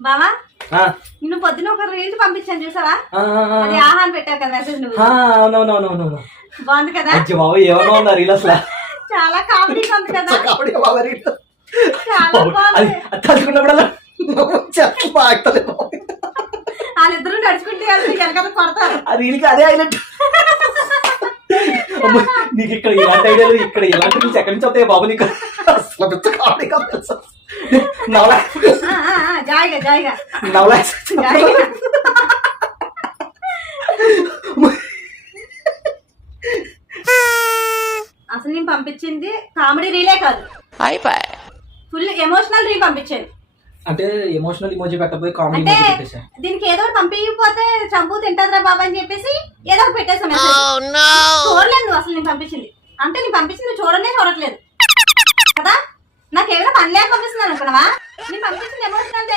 బావా నిన్ను పొద్దున ఒక రీల్ పంపించాను చూసావా? అది ఆహా అని పెట్టావు కదా మెసేజ్ నువ్వు. అవునవునవునవును బాగుంది కదా? బాబు ఏమన్నా ఉందా రీల్ అసలు చాలా కామెడీగా ఉంది కదా? కామెడీ బాబా రీల్ చాలా బాగుంది. అది తలుచుకున్నప్పుడల్లా వాళ్ళిద్దరూ నడుచుకుంటే వెనకాల కొడతారు. ఆ రీల్కి అదే హైలైట్. నీకు ఇక్కడ ఇలాంటి ఐడియాలు ఇక్కడ ఇలాంటి రీల్స్ ఎక్కడి నుంచి వస్తాయి బాబు నీకు? అసలు పెద్ద కామెడీగా తెలుసు. జాయిగా జాయిగా అసలు నేను పంపించింది కామెడీ రీలే కాదు, ఫుల్ ఎమోషనల్ రీల్ పంపించాను. అంటే ఎమోషనల్ ఇమోజీ పెట్టబోయి కామెడీ అంటే ఇమోజీ పెట్టేసా. దీనికి ఏదో పంపించకపోతే చంపు తింటాదిరా బాబా అని చెప్పేసి ఏదో ఒకటి పెట్టేసాను. చూడలేదు నువ్వు అసలు నేను పంపించింది. అంటే నేను పంపించింది చూడనే చూడట్లేదు కదా? నాకేమైనా పని లేక పంపిస్తున్నాను అనుకున్నావా? నేను పంపించింది ఎమోషనల్